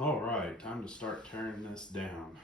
All right, time to start tearing this down.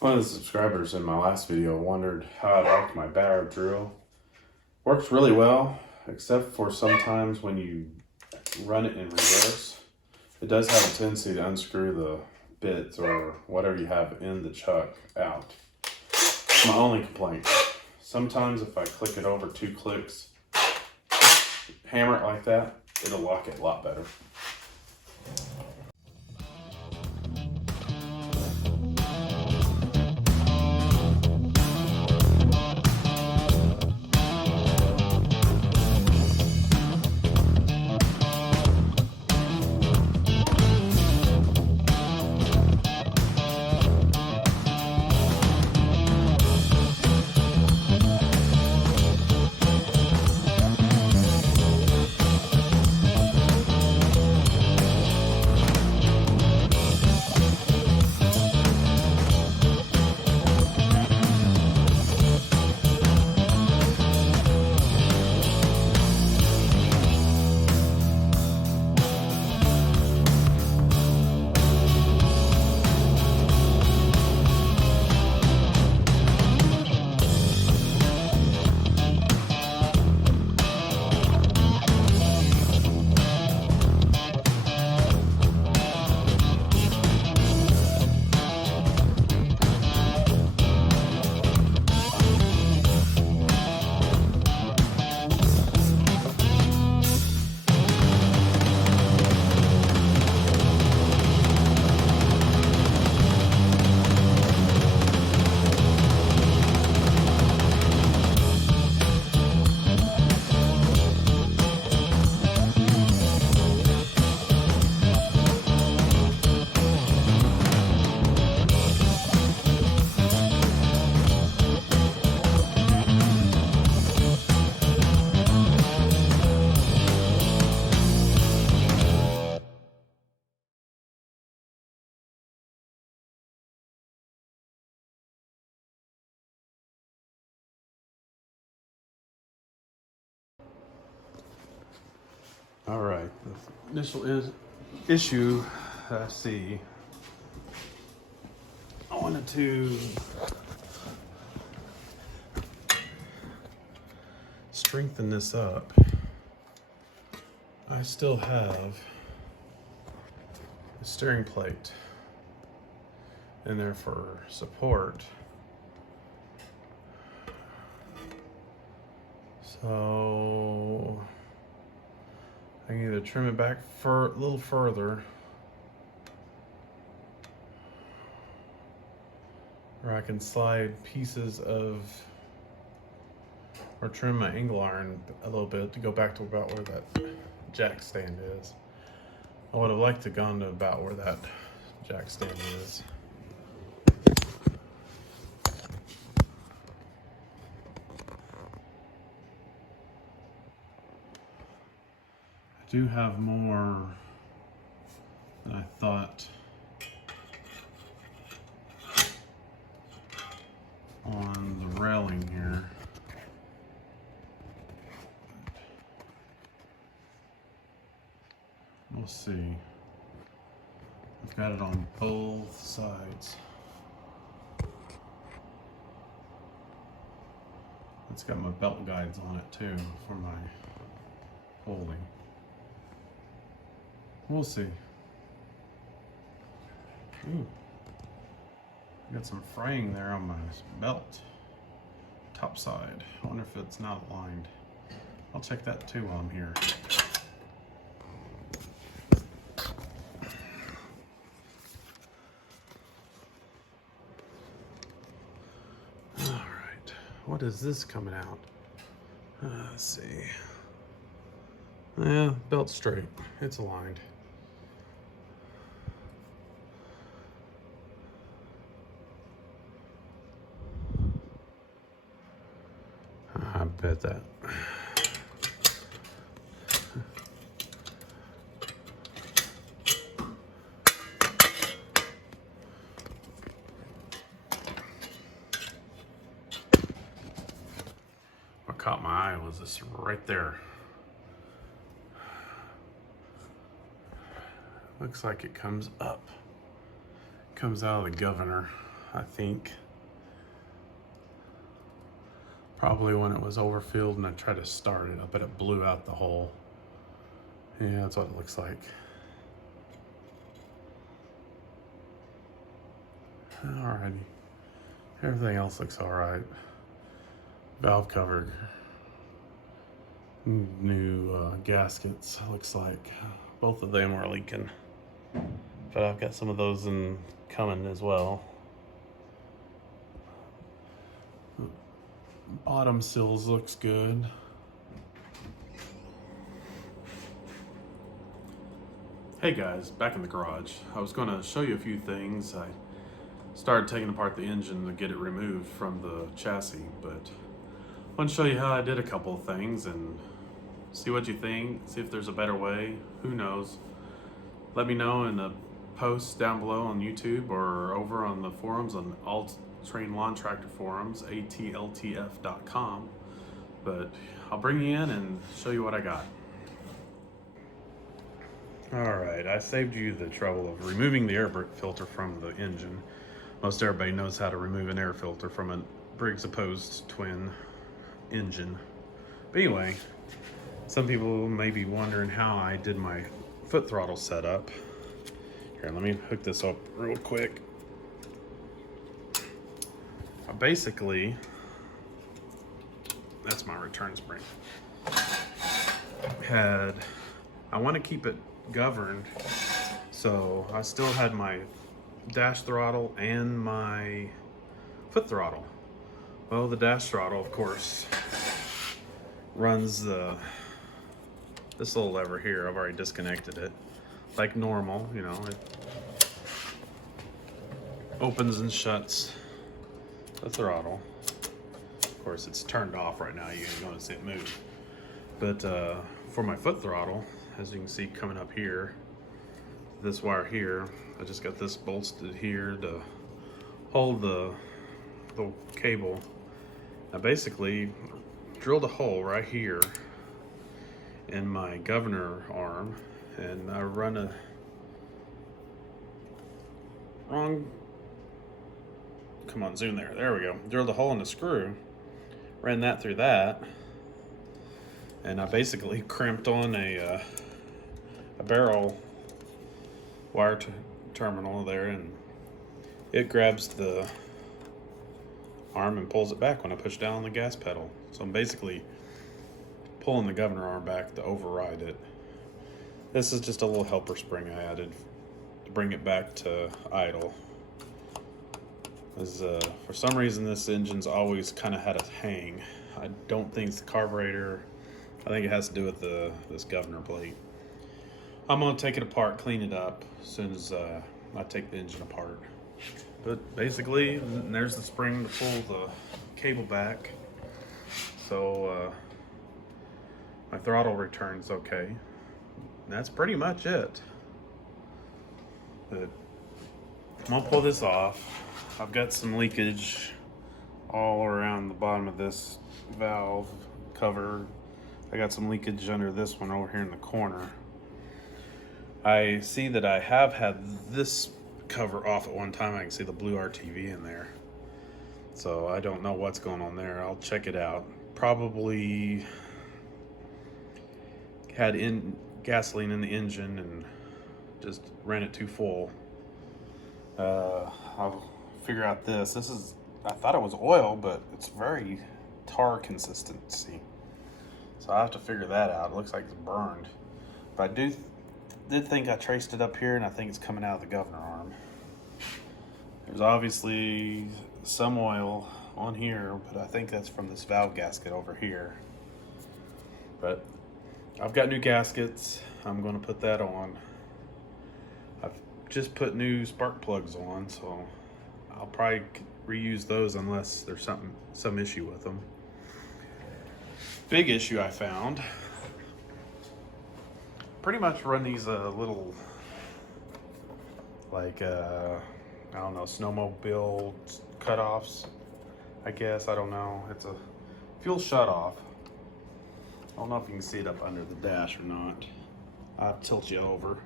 One of the subscribers in my last video wondered how I liked my barrow drill. Works really well, except for sometimes when you run it in reverse. It does have a tendency to unscrew the bits or whatever you have in the chuck out. It's my only complaint. Sometimes if I click it over 2 clicks, hammer it like that, it'll lock it a lot better. All right, the initial issue that I see, I wanted to strengthen this up. I still have a steering plate in there for support. So I can either trim it back for a little further, or I can slide pieces of, or trim my angle iron a little bit to go back to about where that jack stand is. I would have liked to gone to about where that jack stand is. I do have more than I thought on the railing here. We'll see. I've got it on both sides. It's got my belt guides on it too for my holding. We'll see. Ooh. Got some fraying there on my belt. Top side. I wonder if it's not aligned. I'll check that too while I'm here. Alright. What is this coming out? Let's see. Yeah, belt's straight. It's aligned. I bet that. What caught my eye was this right there. Looks like it comes up. Comes out of the governor, I think. Probably when it was overfilled and I tried to start it, I bet it blew out the hole. Yeah, that's what it looks like. Alrighty. Everything else looks alright. Valve cover. New gaskets, looks like. Both of them are leaking. But I've got some of those coming as well. Bottom sills looks good. Hey guys, back in the garage. I was going to show you a few things. I started taking apart the engine to get it removed from the chassis, but I want to show you how I did a couple of things and see what you think, see if there's a better way. Who knows? Let me know in the posts down below on YouTube or over on the forums on All Terrain Lawn Tractor Forums, atltf.com. But I'll bring you in and show you what I got. Alright, I saved you the trouble of removing the air filter from the engine. Most everybody knows how to remove an air filter from a Briggs opposed twin engine. But anyway, some people may be wondering how I did my foot throttle setup. Here, let me hook this up real quick. Basically, that's my return spring. I want to keep it governed, so I still had my dash throttle and my foot throttle. Well, the dash throttle, of course, runs this little lever here. I've already disconnected it, like normal, you know. It opens and shuts the throttle. Of course, it's turned off right now. You're going to see it move. But for my foot throttle, as you can see coming up here, this wire here, I just got this bolted here to hold the cable. I basically drilled a hole right here in my governor arm, and I run a wrong, come on, zoom there we go, drilled a hole in the screw, ran that through that, and I basically crimped on a barrel wire terminal there, and it grabs the arm and pulls it back when I push down on the gas pedal. So I'm basically pulling the governor arm back to override it. This is just a little helper spring I added to bring it back to idle. For some reason this engine's always kind of had a hang. I don't think it's the carburetor. I think it has to do with this governor plate. I'm gonna take it apart, clean it up as soon as I take the engine apart. But basically, there's the spring to pull the cable back. So my throttle returns okay. That's pretty much it. But I'm gonna pull this off. I've got some leakage all around the bottom of this valve cover. I got some leakage under this one over here in the corner. I see that I have had this cover off at one time. I can see the blue RTV in there. So I don't know what's going on there. I'll check it out. Probably had gasoline in the engine and just ran it too full. I'll figure out this. I thought it was oil, but it's very tar consistency. So I have to figure that out. It looks like it's burned. But I did think I traced it up here, and I think it's coming out of the governor arm. There's obviously some oil on here, but I think that's from this valve gasket over here. But I've got new gaskets. I'm going to put that on. I've just put new spark plugs on, so I'll probably reuse those unless there's some issue with them. Big issue I found. Pretty much run these little, like I don't know, snowmobile cutoffs, I guess. I don't know. It's a fuel shutoff. I don't know if you can see it up under the dash or not. I'll tilt you over.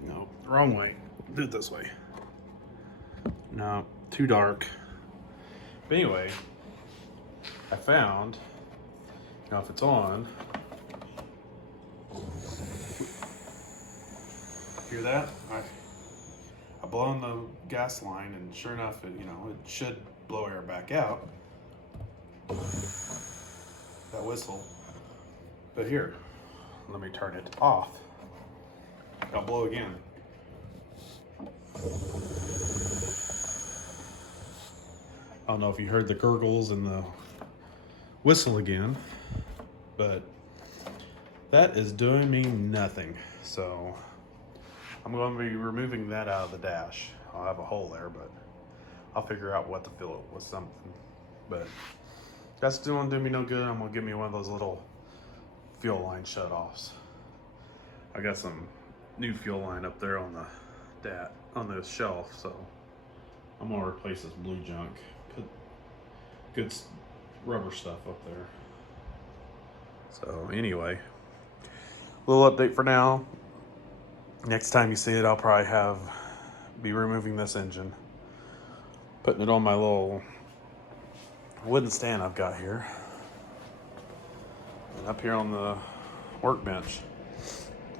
No, wrong way. Do it this way. No, too dark. But anyway, I found, now if it's on, hear that? I blow on the gas line, and sure enough, it should blow air back out. That whistle. But here, let me turn it off. I'll blow again. I don't know if you heard the gurgles and the whistle again, but that is doing me nothing. So I'm going to be removing that out of the dash. I'll have a hole there, but I'll figure out what to fill it with something. But that's doing me no good. I'm going to give me one of those little fuel line shutoffs. I got some new fuel line up there on the shelf, so I'm going to replace this blue junk. Put good rubber stuff up there. So anyway, little update for now. Next time you see it, I'll probably be removing this engine, putting it on my little wooden stand I've got here, and up here on the workbench.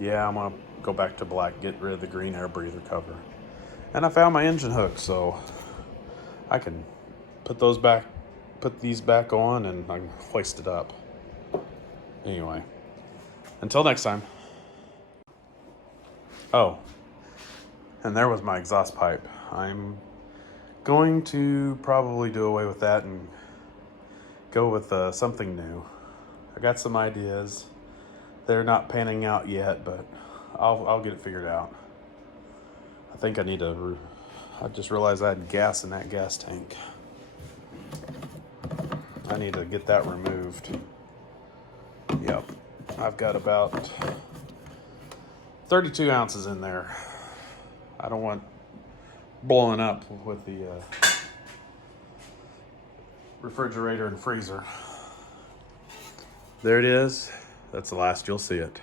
Yeah, I'm gonna go back to black, get rid of the green air breather cover, and I found my engine hook, so I can put these back on, and I can hoist it up. Anyway, until next time. Oh, and there was my exhaust pipe. I'm going to probably do away with that and go with something new. I got some ideas. They're not panning out yet, but I'll get it figured out. I think I need to, I just realized I had gas in that gas tank. I need to get that removed. Yep, I've got about 32 ounces in there. I don't want blowing up with the refrigerator and freezer. There it is. that's the last you'll see it.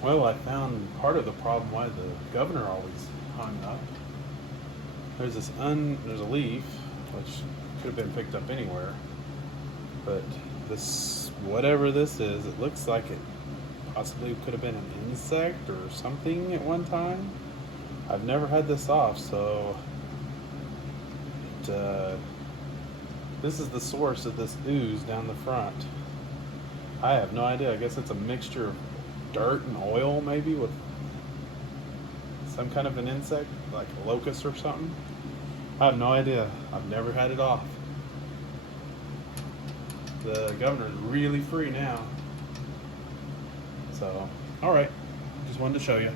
Well, I found part of the problem why the governor always hung up. There's there's a leaf, which could have been picked up anywhere, but this, whatever this is, it looks like it possibly could have been an insect or something at one time. I've never had this off, so this is the source of this ooze down the front. I have no idea. I guess it's a mixture of dirt and oil, maybe, with some kind of an insect, like a locust or something. I have no idea. I've never had it off. The governor's really free now. So, alright. Just wanted to show you.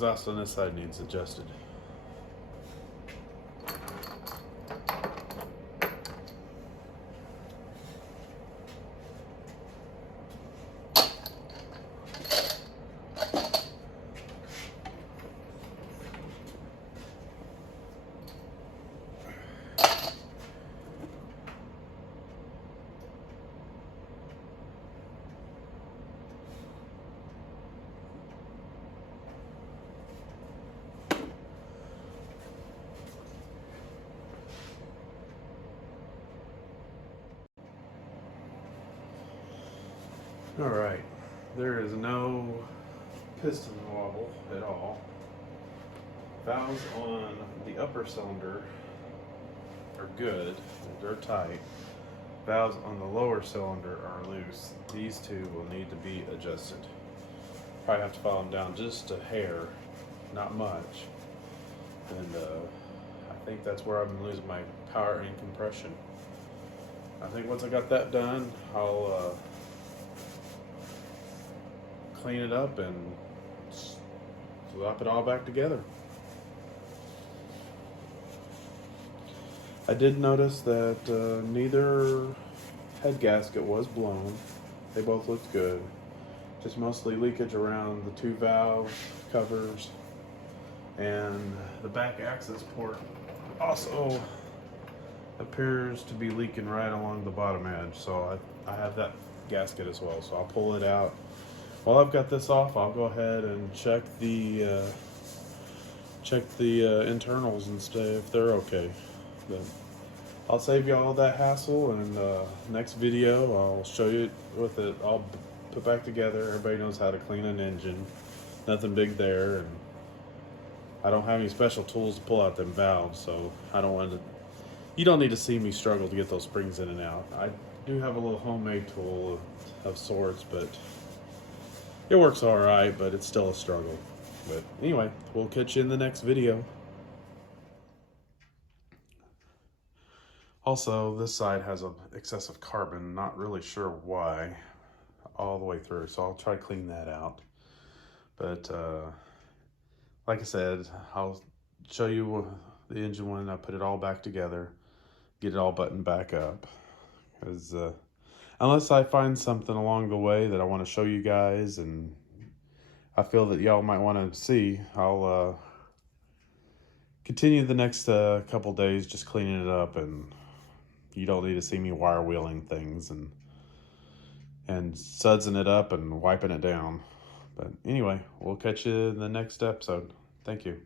exhaust on this side needs adjusted. All right, there is no piston wobble at all. Valves on the upper cylinder are good, they're tight. Valves on the lower cylinder are loose. These two will need to be adjusted. Probably have to file them down just a hair, not much. And I think that's where I've been losing my power and compression. I think once I got that done, I'll clean it up and slap it all back together. I did notice that neither head gasket was blown. They both looked good. Just mostly leakage around the two valve covers, and the back access port also appears to be leaking right along the bottom edge. So I have that gasket as well, so I'll pull it out. While I've got this off, I'll go ahead and check the internals and see if they're okay. But I'll save you all that hassle, and next video I'll show you with it all put back together. Everybody knows how to clean an engine. Nothing big there, and I don't have any special tools to pull out them valves, so I don't want to. You don't need to see me struggle to get those springs in and out. I do have a little homemade tool of sorts, but it works all right, but it's still a struggle. But anyway, we'll catch you in the next video. Also, this side has an excessive carbon, not really sure why, all the way through, so I'll try to clean that out. But like I said, I'll show you the engine when I put it all back together, get it all buttoned back up. Because unless I find something along the way that I want to show you guys and I feel that y'all might want to see, I'll continue the next couple days just cleaning it up, and you don't need to see me wire wheeling things and sudsing it up and wiping it down. But anyway, we'll catch you in the next episode. Thank you.